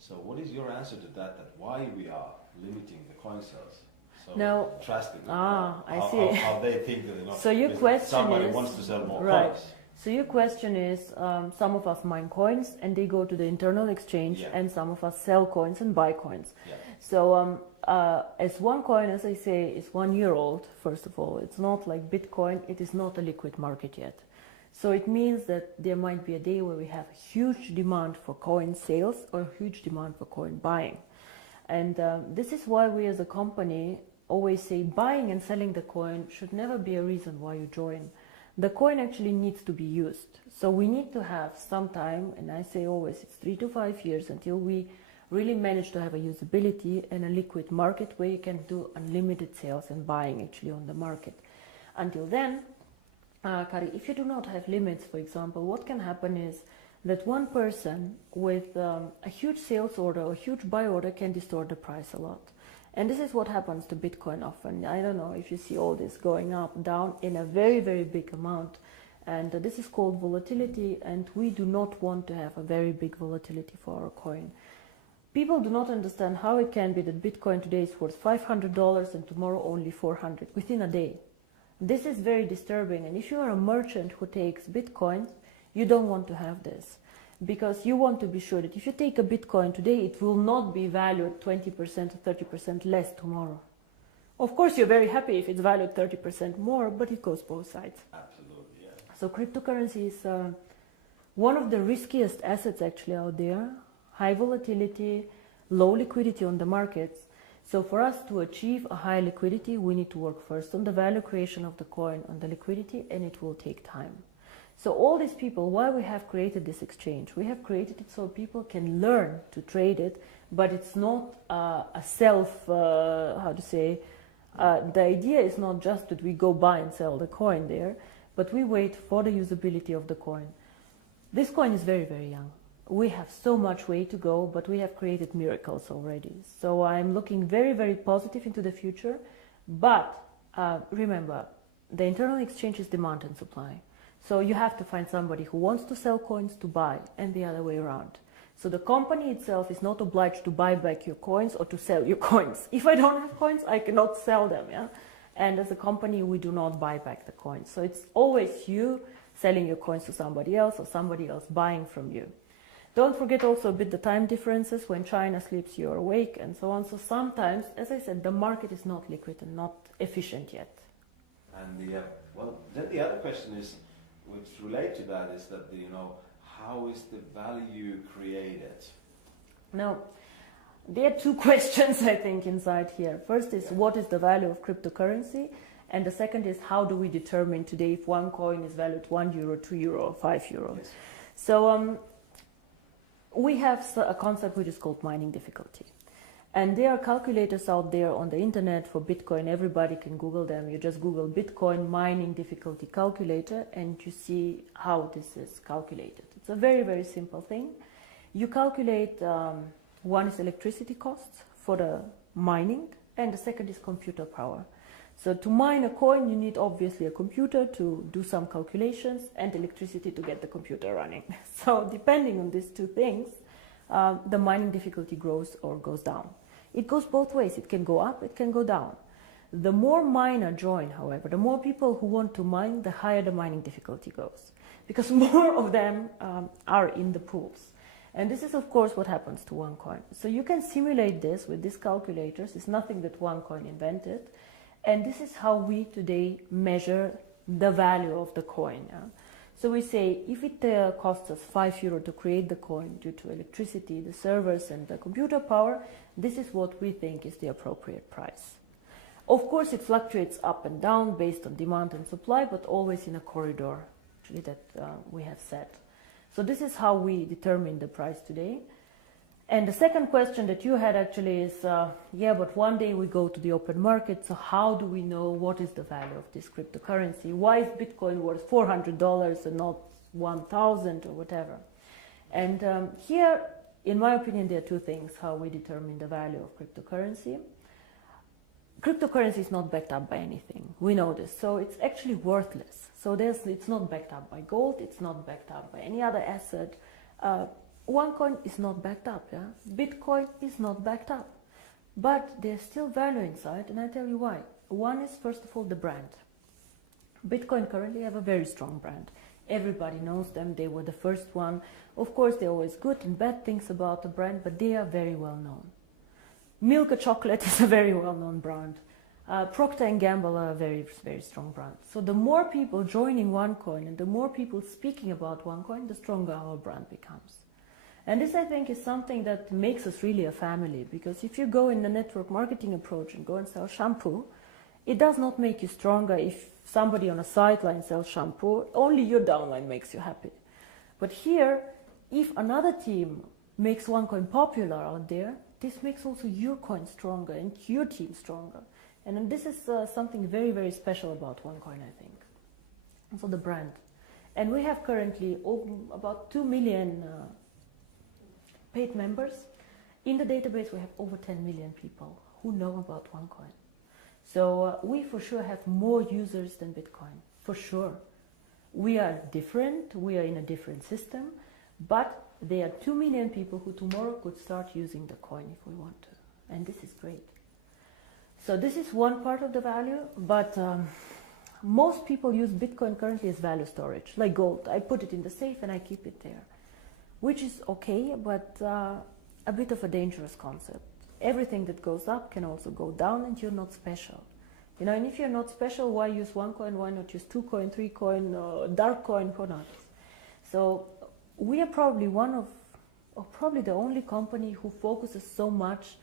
So what is your answer to that? That why we are limiting the coin sales so Now, drastically? I see. How they think that, you know, so your question somebody is, wants to sell more right. coins. So your question is, some of us mine coins and they go to the internal exchange, and some of us sell coins and buy coins. Yeah. So as OneCoin, as I say, is 1 year old, first of all. It's not like Bitcoin. It is not a liquid market yet. So it means that there might be a day where we have a huge demand for coin sales or a huge demand for coin buying. And this is why we as a company always say buying and selling the coin should never be a reason why you join. The coin actually needs to be used. So we need to have some time, and I say always it's 3 to 5 years until we really manage to have a usability and a liquid market where you can do unlimited sales and buying actually on the market. Until then, Kari, if you do not have limits, for example, what can happen is that one person with a huge sales order or huge buy order can distort the price a lot. And this is what happens to Bitcoin often. I don't know if you see all this going up, down in a very, very big amount. And this is called volatility, and we do not want to have a very big volatility for our coin. People do not understand how it can be that Bitcoin today is worth $500 and tomorrow only 400 within a day. This is very disturbing, and if you are a merchant who takes Bitcoin, you don't want to have this. Because you want to be sure that if you take a Bitcoin today, it will not be valued 20% or 30% less tomorrow. Of course, you're very happy if it's valued 30% more, but it goes both sides. Absolutely, yeah. So cryptocurrency is one of the riskiest assets actually out there. High volatility, low liquidity on the markets. So for us to achieve a high liquidity, we need to work first on the value creation of the coin, on the liquidity, and it will take time. So all these people, why we have created this exchange? We have created it so people can learn to trade it, but it's not a self, the idea is not just that we go buy and sell the coin there, but we wait for the usability of the coin. This coin is very, very young. We have so much way to go, but we have created miracles already. So I'm looking very, very positive into the future, but remember, the internal exchange is demand and supply. So you have to find somebody who wants to sell coins to buy, and the other way around. So the company itself is not obliged to buy back your coins or to sell your coins. If I don't have coins, I cannot sell them. Yeah? And as a company, we do not buy back the coins. So it's always you selling your coins to somebody else or somebody else buying from you. Don't forget also a bit the time differences. When China sleeps, you're awake, and so on. So sometimes, as I said, the market is not liquid and not efficient yet. And then the other question is, which relate to that, is that how is the value created? Now, there are two questions I think inside here. First is what is the value of cryptocurrency, and the second is how do we determine today if one coin is valued €1, €2, or €5? Yes. So we have a concept which is called mining difficulty. And there are calculators out there on the internet for Bitcoin. Everybody can Google them. You just Google Bitcoin mining difficulty calculator and you see how this is calculated. It's a very, very simple thing. You calculate, one is electricity costs for the mining, and the second is computer power. So to mine a coin, you need obviously a computer to do some calculations and electricity to get the computer running. So depending on these two things, the mining difficulty grows or goes down. It goes both ways. It can go up, it can go down. The more miner join, however, the more people who want to mine, the higher the mining difficulty goes. Because more of them are in the pools. And this is, of course, what happens to OneCoin. So you can simulate this with these calculators. It's nothing that OneCoin invented. And this is how we today measure the value of the coin. Yeah? So we say if it costs us €5 to create the coin due to electricity, the servers and the computer power, this is what we think is the appropriate price. Of course, it fluctuates up and down based on demand and supply, but always in a corridor actually that we have set. So this is how we determine the price today. And the second question that you had actually is, but one day we go to the open market, so how do we know what is the value of this cryptocurrency? Why is Bitcoin worth $400 and not 1,000 or whatever? And here, in my opinion, there are two things how we determine the value of cryptocurrency. Cryptocurrency is not backed up by anything. We know this. So it's actually worthless. So it's not backed up by gold. It's not backed up by any other asset. OneCoin is not backed up, yeah? Bitcoin is not backed up. But there's still value inside, and I tell you why. One is, first of all, the brand. Bitcoin currently have a very strong brand. Everybody knows them, they were the first one. Of course, there are always good and bad things about the brand, but they are very well known. Milka Chocolate is a very well-known brand. Procter & Gamble are a very, very strong brand. So the more people joining OneCoin and the more people speaking about OneCoin, the stronger our brand becomes. And this, I think, is something that makes us really a family, because if you go in the network marketing approach and go and sell shampoo, it does not make you stronger if somebody on a sideline sells shampoo. Only your downline makes you happy. But here, if another team makes OneCoin popular out there, this makes also your coin stronger and your team stronger. And this is something very, very special about OneCoin, I think. So the brand. And we have currently about 2 million paid members. In the database, we have over 10 million people who know about OneCoin. So we for sure have more users than Bitcoin, for sure. We are different, we are in a different system, but there are 2 million people who tomorrow could start using the coin if we want to. And this is great. So this is one part of the value, but most people use Bitcoin currently as value storage, like gold. I put it in the safe and I keep it there, which is okay, but a bit of a dangerous concept. Everything that goes up can also go down, and you're not special. You know, and if you're not special, why use OneCoin? Why not use 2 coin, 3 coin, dark coin, or not? So we are probably one of, or probably the only company who focuses so much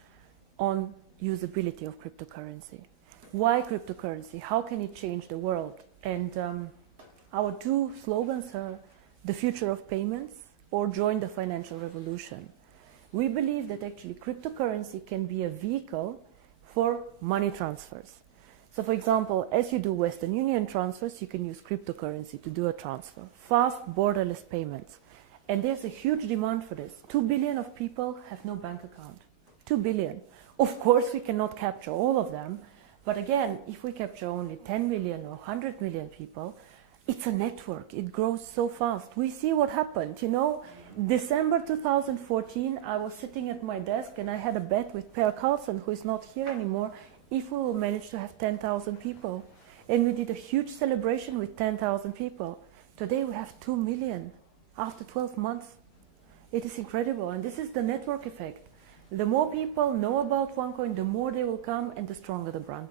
on usability of cryptocurrency. Why cryptocurrency? How can it change the world? And our 2 slogans are the future of payments or join the financial revolution. We believe that actually cryptocurrency can be a vehicle for money transfers. So for example, as you do Western Union transfers, you can use cryptocurrency to do a transfer. Fast, borderless payments. And there's a huge demand for this. 2 billion of people have no bank account. 2 billion. Of course, we cannot capture all of them. But again, if we capture only 10 million or 100 million people, it's a network. It grows so fast. We see what happened, you know. December 2014, I was sitting at my desk and I had a bet with Per Carlson, who is not here anymore, if we will manage to have 10,000 people. And we did a huge celebration with 10,000 people. Today we have 2 million after 12 months. It is incredible, and this is the network effect. The more people know about OneCoin, the more they will come and the stronger the brand